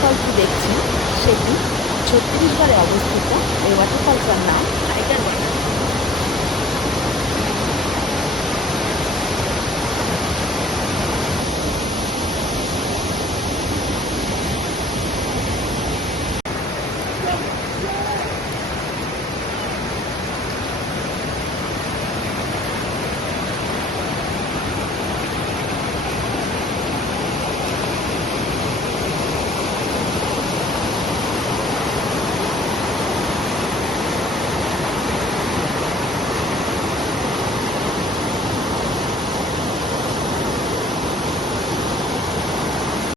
ওয়াটারফলটি দেখছেন সেটি ছত্তিশগড়ে অবস্থিত। এই ওয়াটারফলটার নাম টাইগার ওয়াটারফল।